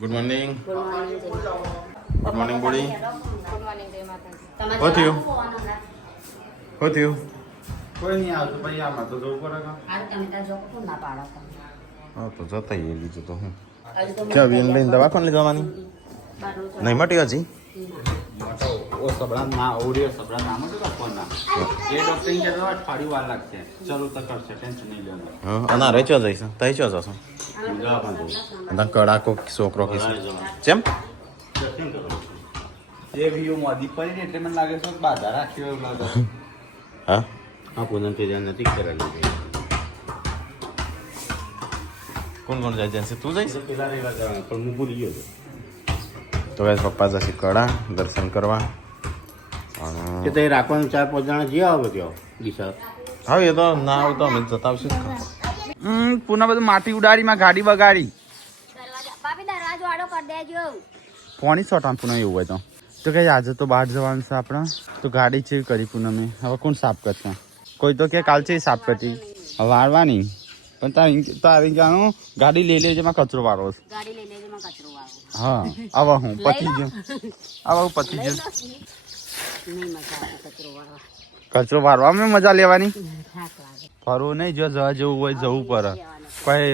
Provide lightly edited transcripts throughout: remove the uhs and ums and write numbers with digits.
Good morning. Good morning. Good morning body. Good morning જય માતાજી. શું થયું? શું થયું? કોઈ નહીં આવતું પછી આમાં તો જવું પડે કાં? આજે તમે ત્યાં જો કોણ ના પાડો છો? હા તો જતા એ લીધું તો હું હજુ તો ક્યાં વીન લઈને દવાખાને લઈ જવાની બારનું ચડો. નહીં મટી હજી. મોટો ઓ સબળા ના ઓડિયો સબળા નામ હતું કે ફોનના એ ડૉક્ટર કે તો અઠવાડિયું વાર લાગશે ચલો તો કરશે ટેન્શન નહીં લેવાનું. હા અને અરે ચો જઈશ તઈ ચો જશો દવાખાને જવું. અને કડાકો છોકરો કીધું ચેમ દર્શન કરવાનું. એ વ્યૂ મોદી પડી ને એટલે મને લાગે છે કે બાધા રાખ્યો એવું લાગે છે. હા હા પૂનમ તેજા નથી કરેલી. કોણ કોણ જાય છે તું જઈશ પેલા રવિવાર જવાનું પણ હું ભૂલી ગયો હતો. તો ગાઈસ પપ્પા જશે કડા દર્શન કરવા કે તે રાખવાનું 4-5 જણા જે આવે કયો દિશા હા એ તો ના આવું તો અમે જતા આવશું પુનઃ બધું માટી ઉડાડી માં ગાડી બગાડી દરવાજા ભાભી દરવાજો આડો કરી દેજો. પોણી સોટાણ પુનઃ એવું હોય તો કઈ આજે તો બહાર જવાનું છે આપણે તો ગાડી ચેવી કરી પૂનમે હવે કોણ સાફ કરશે કોઈ તો કે કાલ છે સાફ કરતી હવે વાળવાની પણ તારી જાણો ગાડી લઈ લેજે માં કચરો વાળો છે ગાડી લઈ લેજો માં કચરો વાળો. હા આવા હું પતી ગયો આવા હું પતી ગયો નહીં મજા આવે કચરો વાળવા. કચરો વાળવામાં મજા લેવાની થાક લાગે. ફરવું નહીં જો જવા જેવું હોય જવું પડે કોઈ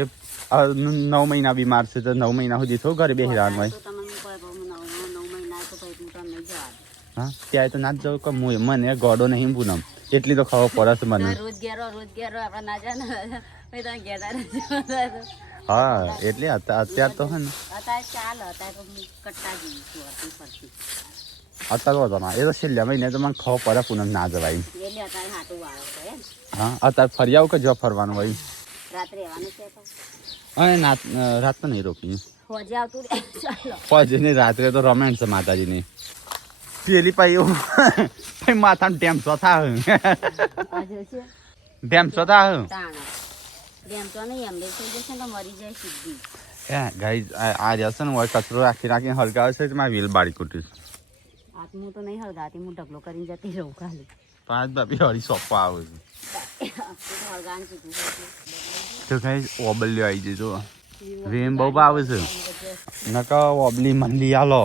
9 મહિના બીમાર છે તો 9 મહિના સુધી થોડું ઘરે બેસી રહેવાનું હોય તો તમને કોઈ બહુ 9 મહિના તો પછી હું તમને નહીં જવા દઉં. હા ત્યારે તો ના જ જવું કે મને ગોડો નહીં પૂનમ એટલી તો ખબર પડે છે મને રોજ ઘેરો આપણે ના જાય ને તમે ઘેરા રહેજો. હા એટલે અત્યારે તો હે ને અત્યારે ચાલ અત્યારે તો હું કટ્ટા જેવી છું અડધી ફરતી અત્યારે તો ના એ તો છેલ્લા મહિને તો મને ખબર પડે પૂનમ ના જવાય એટલે અત્યારે હાટું વાળો છે એમ. હા અત્યારે ફરી આવું કે જો ફરવાનું હોય રાત્રે રહેવાનું છે તો અને રાત તો નહીં રોકી હોજે આવતું રહે. ચાલો પછી નહીં રાત્રે તો રોમેન્સ છે માતાજીની પેલી પાઈ એવું પછી માથાનું ટેમ્સો થાય હજુ છે ટેમ્સો થાય તાણા જેમ તો નહીં એમ થઈ જશે ને તો મરી જાય સીધી. ગાઈ આ જશે ને હોય કચરો રાખીને હલગાવે છે મારે વ્હીલ બાળી કૂટીશ હાથ હું તો નહીં હળગાતી હું ઢગલો કરીને જતી રહું ખાલી. 5 બાપી હળી સોપવા આવે છે હળગાનું સીધું તો કઈ ઓબલ્યો આવી જજો રેમ બહુ આવે છે નકા ઓબલી મંદી આલો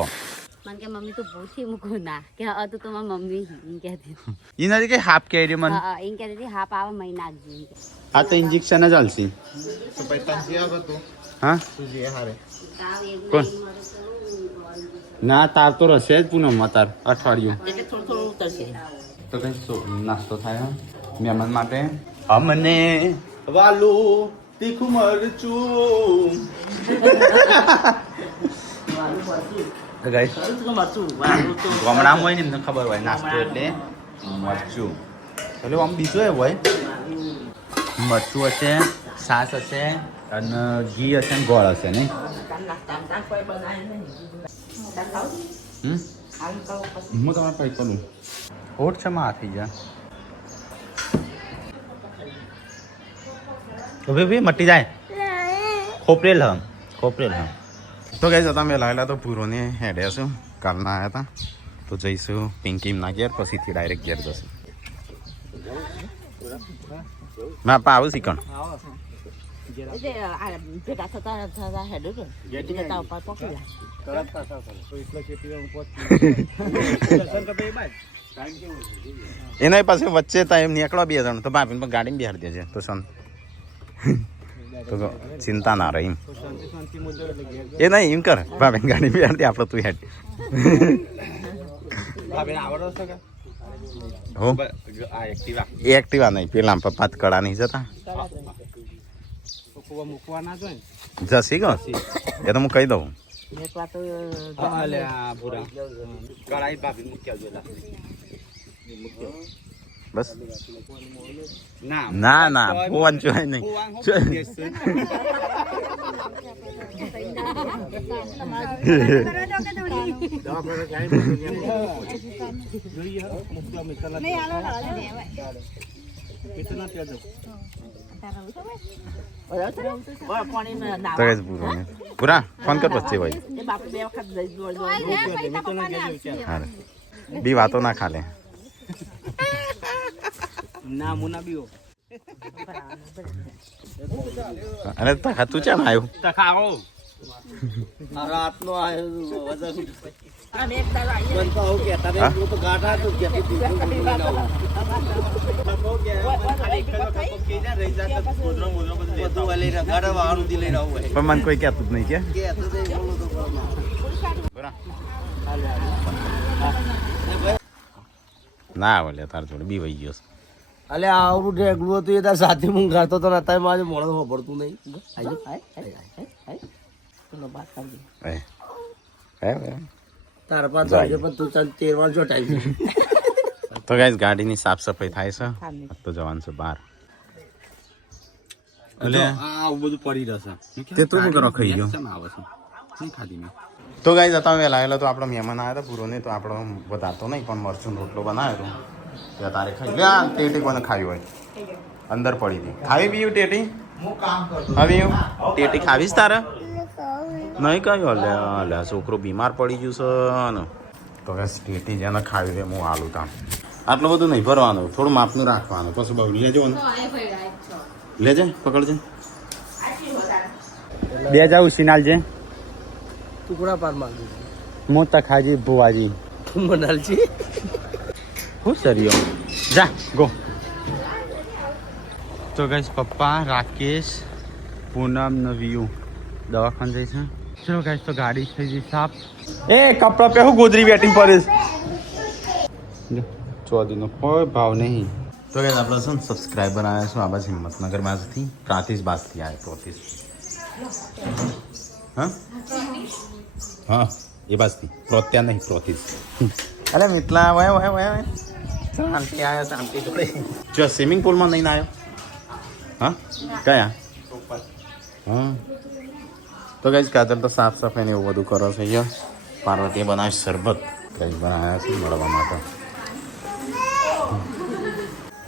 મને કે મમ્મી તું ભૂસી મૂકું ના કે હા તું તો મારી મમ્મી એમ કહેતી એ નથી કઈ હાફ કહી રહી મને હા એમ કહેતી હતી હા પાવા મહિના જ આ તો ઇન્જેક્શન જ હાલશી તો પછી તને જે આવે તું હા તું જે હારે તાવ એક કોણ? નહીં મળે તો ના તાર તો રશે જ પૂનમ તાર અઠવાડિયું એટલે થોડું થોડું ઉતરશે. તો કઈ નાસ્તો થાય હા મહેમાન માટે અમને વાલું તીખું મરચું ગામડામાં હોય ને એમને ખબર હોય નાસ્તો એટલે મરચું એટલે આમ બીજું એવું હોય મરચું હશે છાશ હશે અને ઘી હશે ને ગોળ હશે નહીં હું તમારે કઈ કરું હોટ છે માં થઈ જાય ભાઈ મટી જાય ખોપરેલ હમ તો ગઈ જતા મેં લાવેલા તો પૂરોને હેડે છું કાલના આવ્યા હતા તો જઈશું પિંકીમના ઘેર પછીથી ડાયરેક્ટ ઘેર જશું ના પા આવું શીખણ ભેગા થતા હેડો તો જતા ઉપર પકડી એના પાસે વચ્ચે તા એમ નીકળો 2 જણ તો ભાભીને પણ ગાડીમાં બેહાડી દેજે તો સન તો ચિંતા ના રહી એ નહીં એમ કર ભાભીને ગાડી બેહાડી દે આપણે તું હેડ હો એક્ટિવા નહીં પેલા પપ્પા કડા નહીં જતા જસી ગો એ તો હું કહી દઉં એકવાર તો કડાઈ ભાભી મૂક્યા જોયેલા બસ ના ના ના ફોન જોઈ નહીં પૂરા ફોન કર વચ્ચે ભાઈ બી વાતો ના ખાલે ના મુના બીઓ અને તું ચેમ આવ્યું તખાવો રાતનો આવ્યો વજન બનતો આવું કહેતા નહીં. હું તો ગાઢા તો કહેતી હતી. બધું આ લઈને ગાઢા વાળું લઈને આવું હોય. પણ મને કોઈ કહેતું જ નહીં કે કહેતું નહીં, બોલું તો બોલો. ના બોલે તાર જોડે બી વહી ગયો છે. અલે આવડું ઢેગલું હતું એ તાર સાથે હું ગાતો તો અત્યારે મારે મોડો પડતું નહીં. એ, એ, એ. તાર પાંચ વાગે પણ તું ચાલ 13 વાળજો ટાઈમ. તો ગાઈસ ગાડીની સાફ સફાઈ થાય છે તો જવાનું છે બહાર. એટલે આવું બધું પડી રહેશે તે તું શું કરો ખાઈ ગયો? આવે છે નહીં ખાધી મેં. તો ગાઈસ હતા વહેલા આવેલા તો આપણો મહેમાન આવ્યા હતા પૂરો નહીં તો આપણો વધારતો નહીં પણ મરચું રોટલો બનાવ્યો હતો ત્યાં તારે ખાઈ લે. ટેટી કોને ખાવી હોય અંદર પડી હતી. ખાવી પીવું ટેટી? ખાવી ટેટી ખાવીશ તારે? નહીં કહ્યું લે છોકરો બીમાર પડી ગયું છે ને તો બસ ટેટી જેને ખાવી હોય હું આલું તામ. આટલું બધું નહીં ભરવાનું, થોડું માપનું રાખવાનું. પછી બહુ લેજો ને, લેજે પકડજે. બે જાવ સિનાલજે ટુકડા પાર માંગુ મોટા ખાજી ભુવાજી તું મનાલજી. હું સરિયો જા ગો. તો ગાઈસ પપ્પા રાકેશ પૂનમ નવિયું દવાખાને જઈ છે. ચલો ગાઈસ તો ગાડી થઈ ગઈ સાફ. એ કપડા પે હું ગોદરી બેટિંગ પડીશ. ચોદીનો કોઈ ભાવ નહીં. તો ગાઈસ આપણે છે ને સબસ્ક્રાઈબર આવ્યા છું આ બાજુ હિંમતનગરમાંથી પ્રાતિશ બાસથી આવ્યા. પ્રોતિશ હા હા એ બાજથી પ્રોત્યા નહીં પ્રોતિશ. અરે મિતલા વય વય વય શાંતિ આવ્યા શાંતિ જોડે. જો સ્વિમિંગ પુલમાં નહીં આવ્યો? હા કયા? હા તો ગાઈસ કાજલ તો સાફ સફાઈ ને એવું બધું કરો છે. અહીંયા પાર્વતીએ બનાવ્યું શરબત કંઈક બનાવ્યા છે મળવા માટે.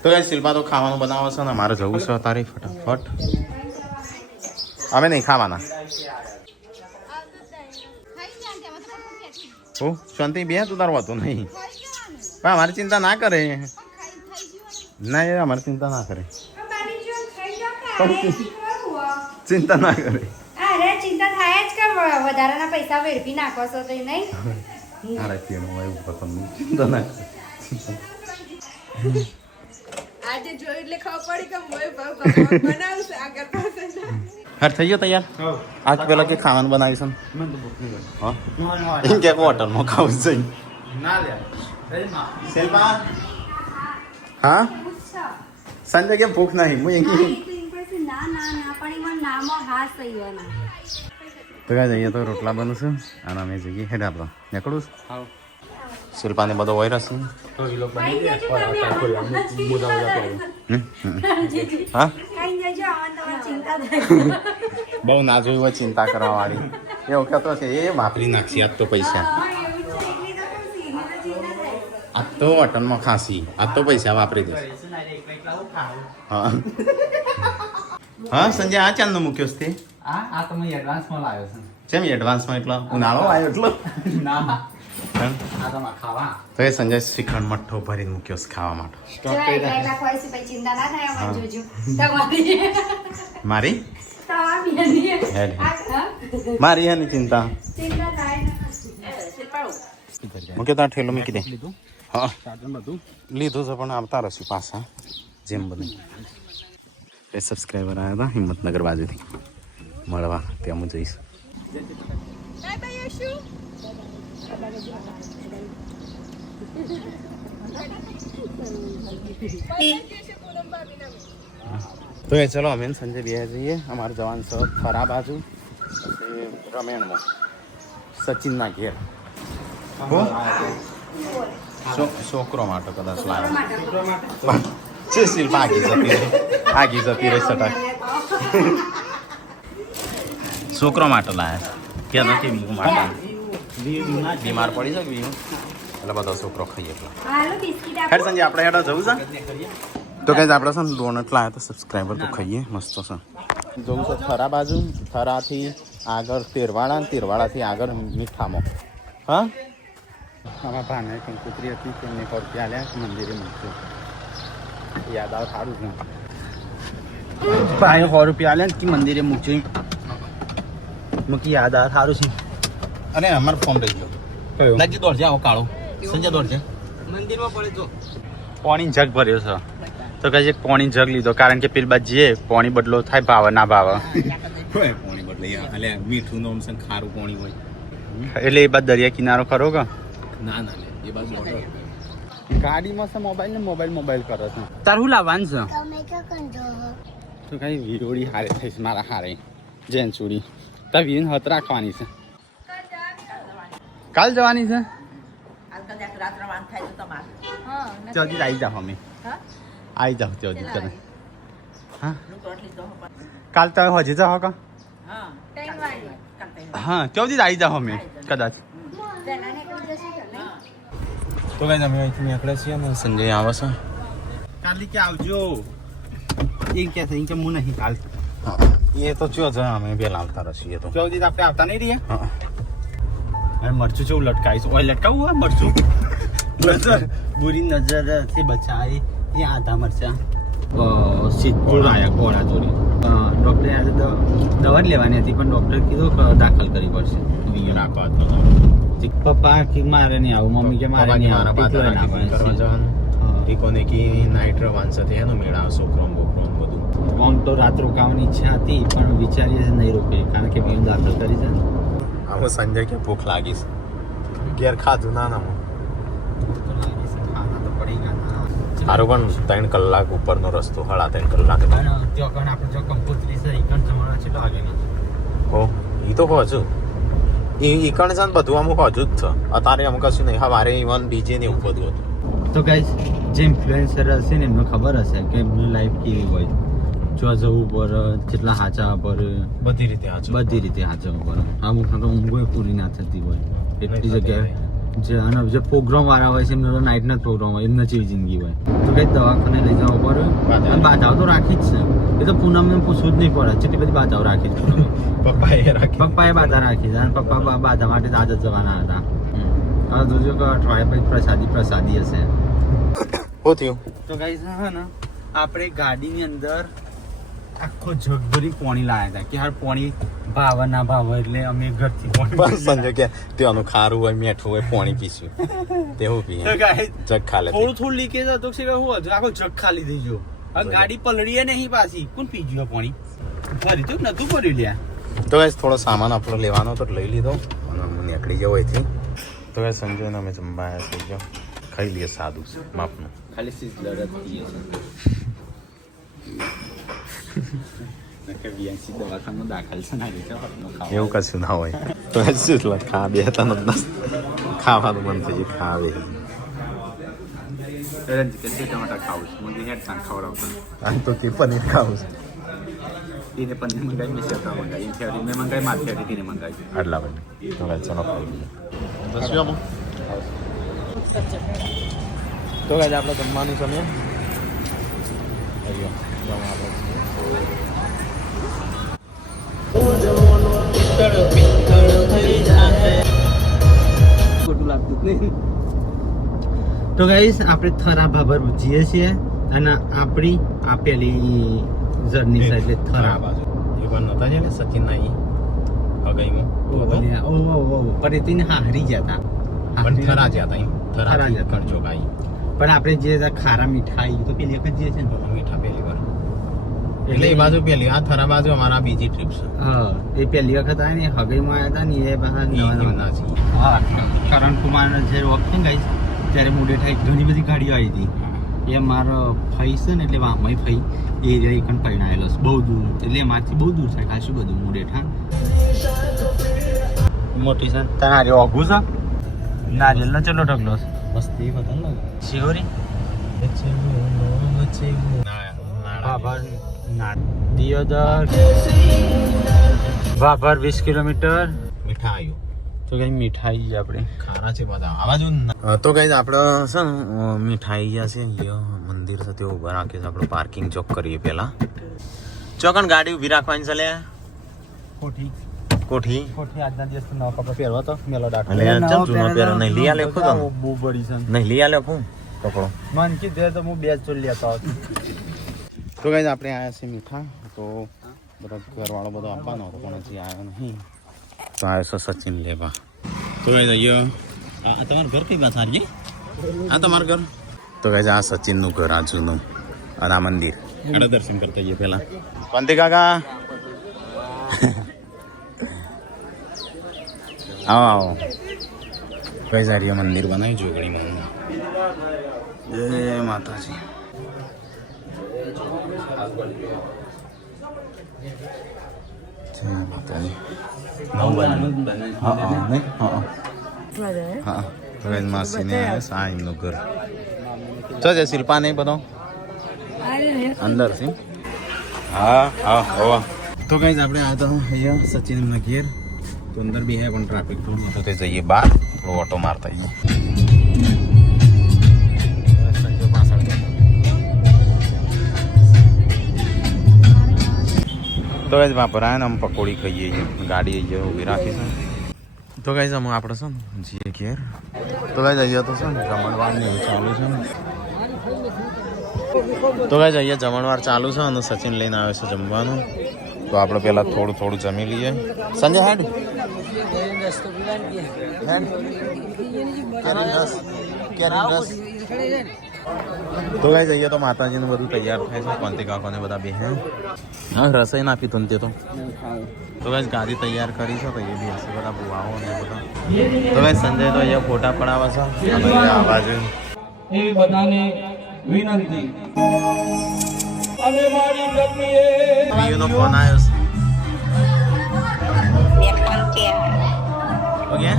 તો ગાઈસ શિલ્પા તો ખાવાનું બનાવે છે ને મારે જવું છે તારે ફટાફટ. અમે નહીં ખાવાના. ઓ શાંતિ બે તું તારું હતું નહીં પણ અમારી ચિંતા ના કરે. ના એ અમારી ચિંતા ના કરે, ચિંતા ના કરે. અરે ચિંતા થાય જ કે વધારાના પૈસા વેડફી નાખો છો તો નહીં. અરે તેનું હોય પસંદ ચિંતા ના કરે. આજે જોઈ એટલે ખબર પડી કે મોય ભાવ બનાવશે આગળ પાછળ. હાર થઈ ગયો તૈયાર? આજ પેલા કે ખાવાનું બનાવીશ ને હા એમ કે હોટલમાં ખાવું છે. શિલ્પા હા સંજય કે ભૂખ નહીં હું એમ ના ના ના પણ એમાં નામો હાસ થઈ ગયો. તો કાંઈ જઈએ તો રોટલા બનશે અને અમે જઈએ હેડ આપણો નીકળું શિલ્પાને બધો હોય રહેશે. હા બહુ ના જોયું હોય ચિંતા કરવા વાળી એવું કહેતો છે એ વાપરી નાખશે આજ તો પૈસા. આજ તો હોટલમાં ખાંસી આજ તો પૈસા વાપરી દેશે. હા હા સંજય આ ચાંદનો મૂક્યો છે તે? આ તો મેં એડવાન્સમાં લાવ્યો છે. કેમ એડવાન્સમાં એટલો ઉનાળો આવ્યો એટલો? ના કેમ? આ તો ખાવા તો એ સંજય શ્રીખંડ મઠ્ઠો ભરીને મૂક્યો છે ખાવા માટે. ચિંતા ના થાય અમારે જોજો તમારી મારી તમારી હેડ મારી એની ચિંતા ચિંતા થાય મૂકે તાર ઠેલો મૂકી દે. હા બધું લીધું છે પણ આવતા રહેશું પાછા જેમ બને. એ સબસ્ક્રાઈબર આવ્યા હતા હિંમતનગર બાજુથી મળવા ત્યાં હું જઈશ. Bye bye Yashu. તો એ ચલો અમે સંજય બે જઈએ. અમારે જવાનું છે ખરા બાજુ પછી રમેણમાં સચિનના ઘેર. છોકરો માટે કદાચ લાવ્યો છે. શિલ્પા આગી જતી રહી સટાક. છોકરો માટે લાયા ત્યાં નથી બીજું માટે બીમાર પડી જાય બીજું એટલે બધો છોકરો ખાઈએ એટલો. હાલો બિસ્કિટ હેડ સંજય આપણે હેડા જવું છે તો કંઈ આપણે છે ને ડોનટ લાવ્યા તો સબસ્ક્રાઈબર તો ખાઈએ મસ્ત છે. જવું છે થરા બાજુ, થરાથી આગળ તેરવાડા, તેરવાડાથી આગળ મીઠામાં. હા આમાં ભાને કંકુતરી હતી તેમને પરથી આલ્યા મંદિરે મૂક્યો યાદ આવે સારું જ ભાઈ 100 રૂપિયા આલ્યા કે મંદિરે મૂકજો. મૂકી યાદ આ સારું છે. અરે અમારો ફોન રહી ગયો. કયો? લાગી દોડજે આવો કાળો સંજય દોડજે. મંદિરમાં પડે તો પાણી જગ ભર્યો છે તો કઈ એક પાણી જગ લીધો કારણ કે પેલી બાદ જે પાણી બદલો થાય ભાવે ના ભાવે હોય પાણી બદલે એટલે મીઠું નો અંશ ખારું પાણી હોય. એટલે એ બાદ દરિયા કિનારો ખરો કે ના ના લે એ બાજુ બોર્ડર. ગાડીમાં છે મોબાઈલ ને મોબાઈલ કરે છે. તાર શું લાવવાનું છે તો કઈ વીરોડી હારે થઈશ મારા હારે જેન ચૂડી તાર વીન હત રાખવાની છે. કાલ જવાની છે ચોથી આવી જાઓ અમે આવી જાઓ ચોથી તમે હા કાલ તમે હજી જાઓ કા હા ચોથી આવી જાઓ અમે કદાચ તો કઈ અમે અહીંથી નીકળ્યા છીએ ને સંજય આવે છે. કાલી કે આવજો એ કે છે કે હું નહીં કાલ એ તો ચો જ અમે બે લાવતા રહીએ તો ચોથી આપણે આવતા નહીં રહીએ હા. અરે મરચું જેવું લટકાવીશ ઓય લટકાવું હોય મરચું નજર બુરી નજર થી બચાવી એ આધા મરચા સિદ્ધપુર આવ્યા કોળા ચોરી ડૉક્ટરે આજે દવા જ લેવાની હતી પણ ડૉક્ટરે કીધું કે દાખલ કરવી પડશે વિડીયો નાખો આજનો પપ્પા કે મારે નહીં આવું મમ્મી કે મારે નહીં આવું ટીચરે ના પાડે. એકોને કી નાઇટ રવાન સાથે એનો મેળા છોકરો બોકરો બધું. આમ તો રાત રોકાવાની ઈચ્છા હતી પણ વિચારીએ છે નહીં રોકે કારણ કે બેન દાખલ કરી છે ને આમાં સંજય કે ભૂખ લાગી છે ઘેર ખાધું ના ના ખાના તો પડી ગયા સારું પણ 3 કલાક ઉપરનો રસ્તો 3.5 કલાક પણ ત્યાં કણ આપણે જો કંકોત્રી છે ઈકણ જમવાના છે તો આગે નહીં હો એ તો હજુ એ ઈકણ છે ને બધું અમુક હજુ જ છે અત્યારે અમુક કશું નહીં સવારે ઇવન ડીજે ને એવું બધું હતું. તો ગાઈસ જે ઇન્ફ્લુએન્સર હશે ને એમને ખબર હશે કે એમની લાઈફ કેવી હોય જો જવું પર કેટલા હાચા પર બધી રીતે હાજર બધી રીતે હાચવા પર અમુક તો ઊંઘો પૂરી ના થતી હોય એટલી જગ્યાએ જે અને જે પ્રોગ્રામ વાળા હોય છે એમને તો નાઇટના પ્રોગ્રામ હોય એમને જેવી જિંદગી હોય તો કઈ દવાખાને લઈ જવા પડે અને બાધાઓ તો રાખી જ છે એ તો પૂનમને પૂછવું જ નહીં પડે જેટલી બધી બાધાઓ રાખી જ પૂનમે પપ્પાએ રાખી પપ્પાએ બાધા રાખી છે અને પપ્પા બાધા માટે આજ જ જવાના હતા હવે જોજો કે અઠવાડિયા પછી પ્રસાદી હશે. શું થયું તો ગાઈસ હા ને આપણે ગાડીની અંદર આખો જગ ભરી પાણી લાવ્યા હતા કે હાર પાણી ભાવે ના ભાવે એટલે અમે ઘરથી પાણી બસ સંજય કે ત્યાંનું ખારું હોય મીઠું હોય પાણી પીશું તેવું પીએ તો ગાઈસ જગ ખાલે થોડું લીકેજ હતું છે કે હું હજુ આખો જગ ખાલી થઈ ગયો હવે ગાડી પલળીએ નહીં પાછી કોણ પી ગયો પાણી ફરી તો નતું ભર્યું લ્યા તો ગાઈસ થોડો સામાન આપણો લેવાનો તો લઈ લીધો અને હું નીકળી ગયો અહીંથી. તો ગાઈસ સંજયને અમે જમવા આવ્યા થઈ ગયો ખાઈ લઈએ સાદું માપનું ખાલી સિઝલર જ પીએ છે વીએનસી દવાખાનામાં દાખલ છે ના રીતે એવું કશું ના હોય તો શું ખા બે હતા ખાવાનું મન થઈ ગયું ખાવે ટમાટા ખાવું છું મને હેડ સાંજ ખવડાવતો અને તો તે પનીર ખાવું છે એને પનીર મંગાવી મેં શેકા મંગાવી ફેવરી મેં મંગાવી મારી ફેવરી તેને મંગાવી આટલા ભાઈ તો ગાઈસ ચલો ખાઈ લઈએ બસ જો તો ગાઈસ આપણે જમવાનું સમય આવ્યો તો ગાઈસ આપણે થરા ભાભર જઈએ છીએ અને આપણી આપેલી જર્ની છે એટલે થરા બાજુ એ પણ નતા છે ને સચિન નાઈ અગાઈમાં પણ એ તેને હારી ગયા હતા પણ થરા જ્યાં હતા થરા થરા જ્યાં હતા. કણચો ગાઈ પણ આપણે જે ખારા મીઠાઈ તો પેલી વખત જઈએ છે ને મીઠા પહેલી વાર એટલે એ બાજુ પહેલી આ થરા બાજુ અમારા બીજી ટ્રીપ છે હા એ પહેલી વખત આવે ને હગઈમાં આવ્યા હતા ને એ પાછા નવા નવા હા કરણ કુમાર જે વખત ગઈ ત્યારે મુડેઠા ઘણી બધી ગાડીઓ આવી હતી એ મારો ફઈ છે ને એટલે વામય ફઈ એ એરિયા એકણ પરિણાયેલો છે બહુ દૂર એટલે એમાંથી બહુ દૂર થાય ખાસું બધું મુડેઠા મોટી છે તારે ઓઘું છે નારિયેલનો ચલો ઢગલો છે મસ્તી બદલ ને શિહોરી ભાભર દિયોદર ભાભર 20 કિલોમીટર મીઠા આવ્યું તો કઈ મીઠાઈ આપણે ખારા છે બધા આવા જો તો કઈ આપણે છે ને મીઠાઈ ગયા છે લ્યો મંદિર સાથે ઉભા રાખીએ છે આપણે પાર્કિંગ ચોક કરીએ પહેલા ચોકન ગાડી ઊભી રાખવાની છે લે કોઠી કોઠી આજના દિવસ નવા કપડા પહેરવા તો મેલો ડાકો એટલે ચમ જૂનો પહેરો નહીં લઈ આલે ખુદ બહુ બડી છે નહીં લઈ આલે હું કપડો મન કીધે તો હું બે ચોલ લેતો તો કઈ આપણે આવ્યા છે મીઠા તો બધા ઘરવાળો બધો આપવાનો હતો પણ હજી આવ્યો નહીં તો આવ્યો છે સચિન લેવા. તો ગાઈઝ અહીંયા આ તમારું ઘર કઈ બાજુ સારી આ તમારું ઘર? તો ગાઈઝ આ સચિનનું ઘર આ જૂનું અને આ મંદિર. આપણે દર્શન કરતા જઈએ પહેલા. પંતે કાકા આવો આવો. ગાઈઝ આ રહ્યા મંદિર બનાવ્યું જોગણીમાં. જય માતાજી. જય માતાજી. હા માસીને આ એમનું ઘર ચો છે શિલ્પા નહીં બધો અંદર છે. હા હા હોવા. તો કઈ આપણે આ તો અહીંયા સચિન એમના ઘેર તો અંદર બી હે પણ ટ્રાફિક થોડું હતું તે જઈએ બહાર થોડો ઓટો મારતા આવીએ. તો ગાઈઝ વાપર આવે ને આમ પકોડી ખાઈએ ગાડી અહીંયા ઊભી રાખીશું. તો ગાઈઝ અમે આપણે છે ને જઈએ ઘેર. તો ગાઈઝ અહીંયા તો છે ને જમણવાર ને એવું ચાલુ છે ને. તો ગાઈઝ અહીંયા જમણવાર ચાલુ છે અને સચિન લઈને આવે છે જમવાનું. તો આપણે પહેલાં થોડું થોડું જમી લઈએ. સંજય હેડ તો ગાઈઝ અહીંયા તો માતાજીનું બધું તૈયાર થાય છે. કોંતી કાકોને બધા બે હા રસોઈ નાખી તું તે તો ગાઈઝ ગાડી તૈયાર કરી છે. તો એ બી હશે બધા બુવાઓ ને બધા. તો ગાઈઝ સંજય તો અહીંયા ફોટા પડાવે છે અને આ બાજુ એ બધાને વિનંતી અને મારી ગમીએ નો ફોન આવ્યો છે. ઓકે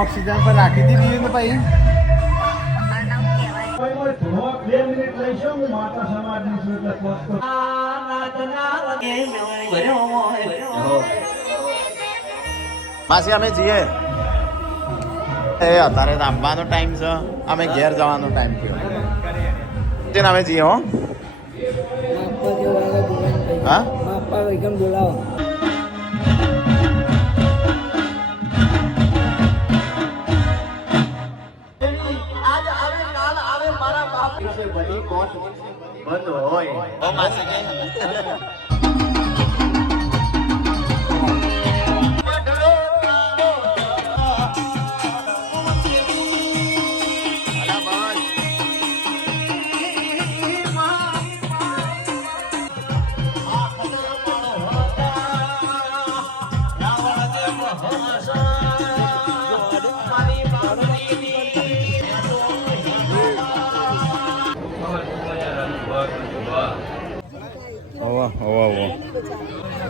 ઓક્સિજન પર રાખી દીધી ને ભાઈ. 2 મિનિટ લઈશું હું માતા સમાજની માસી અમે જઈએ. એ અત્યારે રામવાનો ટાઈમ છે. અમે ઘેર જવાનો ટાઈમ થયો. અમે જઈએ હો. હા બોલાવો.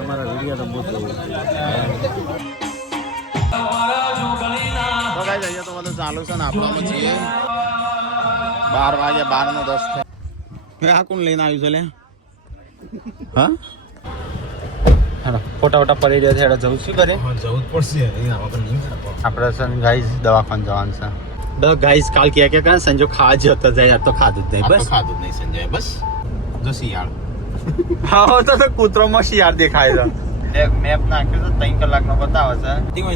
તમારા વિડીયો તો બહુ તો અહીંયા તો બધું ચાલુ છે ને આપણામાં છીએ 12 વાગે 12 ને 10 થાય. આ કોણ લઈને આવ્યું છે લે? હા હેલો ફોટા વોટા પડી રહ્યા છે. જવું શું કરે? જવું જ પડશે. આપણે છે ને ગાઈઝ દવાખાને જવાનું છે. ગાઈઝ કાલ ક્યાં સંજો ખાવા જતો જાય. તો ખાધું જ નહીં. બસ ખાધું જ નહીં સંજય. બસ જો શિયાળ હા તો કૂતરોમાં શિયાળ દેખાય છે. મેપ નાખ્યો તો 3 કલાકનો બતાવે છે. ધીમે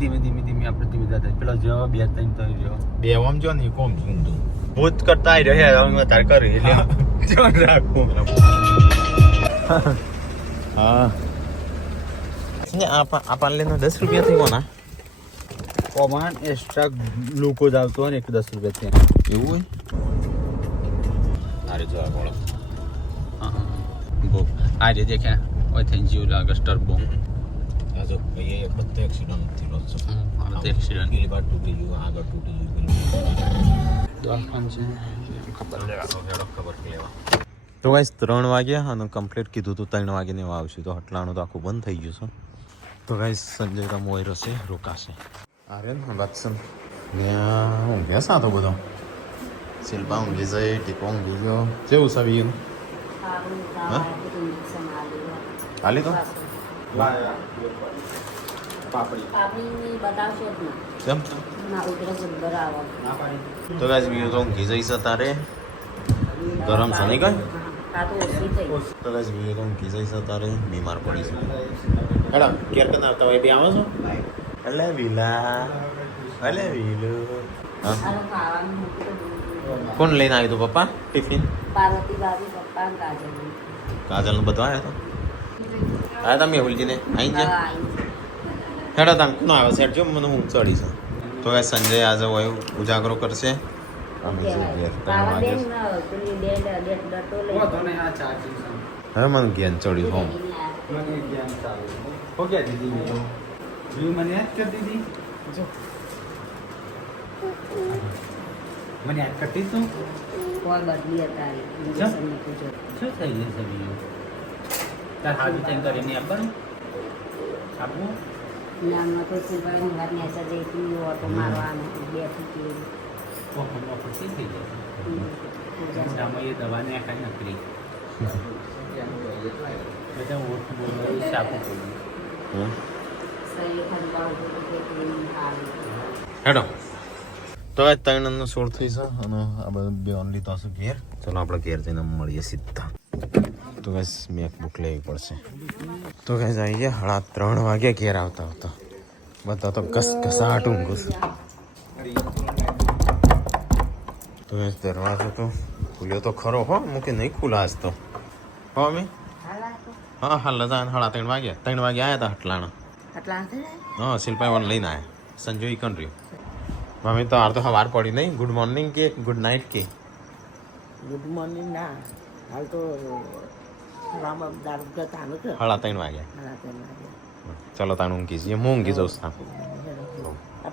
ધીમે આપણે ધીમે જતા પેલો જો 2-3 તો જો બે ઓમ જો ને કોમ ઊંધું ભૂત કરતા આવી રહ્યા હવે તાર કરી એટલે ધ્યાન રાખવું. હા આપણ લેનો 10 રૂપિયા થઈ કોના કોમાન એક્સ્ટ્રા ગ્લુકોઝ આવતો હોય ને 10 રૂપિયા થયા એવું હોય. અરે જો આ બોલો આ જે દેખે ઓય થઈ જીવ લાગે ટર્બો. આજો ભાઈ એ બધે એક્સિડન્ટ થયો છે. આ બધે એક્સિડન્ટ ની બાદ તૂટી ગયું આગળ તૂટી ગયું. દોસ્તાન છે ખબર લેવા. તો ગાઈસ 3 વાગ્યા અને કમ્પ્લીટ કીધું તો 3 વાગે ને આવશે તો હટલાણું તો આખું બંધ થઈ ગયું છે. તો ગાઈસ સંજય રમોય રસે રોકાશે. અરે વાત્સન ત્યાં ઊંઘ્યા સા તો બધો શિલ્પા ઊંઘી જાય ટીકો ઊંઘી ગયો. જેવું સાવી હા હાલી તો કેમ તો ગાઈસ બીજું તો ઊંઘી જઈશ તારે ગરમ છે નહીં કઈ. તો ગાઈસ બીજું તો ઊંઘી જઈશ તારે બીમાર પડીશ. હેડા કેર કરતા આવતા હોય બી આવો છો એટલે વિલા એટલે વિલું. કોણ લઈને આવ્યું તું પપ્પા ટિફિન? પાર્વતી ભાભી પપ્પા કાજલ. કાજલ બધો આવ્યા હતા આવ્યા હતા મેહુલજીને અહીં ગયા હેડો તાન કોનો આવ્યો સેટ જો મને હું ચડી છે તો એ સંજય આજે હોય ઉજાગરો કરશે અમે જો ઘેર 3 વાગે હવે મને જ્ઞાન ચડ્યું હોમ મને જ્ઞાન ચાલુ હો ગયા દીદી વ્યૂ મને યાદ કરી દીધી જો મને યાદ કરતી તું કોઈ બદલી હતા શું થઈ ગયું છે વ્યૂ તાર હાજુ થઈને કરીને આપવાનું આપવું નામમાં તો સિવાય હંગાત મેસેજ આવી ઓટો મારવાનો બેઠી ઓફર થઈ જાય આમાં એ દવા ને કાંઈ નકરી બધા ઓઠ બોલવા સાપું પડ્યું હેડો તો આ 3 નો 16 થઈ છે અને આ બધું બે ઓનલી તો હશે ઘેર ચલો આપણે ઘેર જઈને મળીએ સીધા તો બસ મેકબુક લેવી પડશે તો ગાઈસ આવી ગયા 3:30 વાગે ઘેર આવતા બધા તો ઘસઘસાટ ઊંઘું છું તો ગાઈસ દરવાજો તો ખુલ્યો તો ખરો હો મૂકે નહીં ખુલ્લા આજ તો હો અમે હા હાલ હતા 3:30 વાગ્યા 3 વાગે આવ્યા હતા હટલાણા હા શિલ્પાઈ વન લઈને આવ્યા સંજય કન રહ્યું મમ્મી તો આ તો સવાર પડી નહીં ગુડ મોર્નિંગ કે ગુડ નાઇટ કે ગુડ મોર્નિંગ ના હાલ તો રામ દારૂ તાનું તો 3:30 વાગ્યા ચલો તાણ ઊંઘી જઈએ હું ઊંઘી જાઉં છું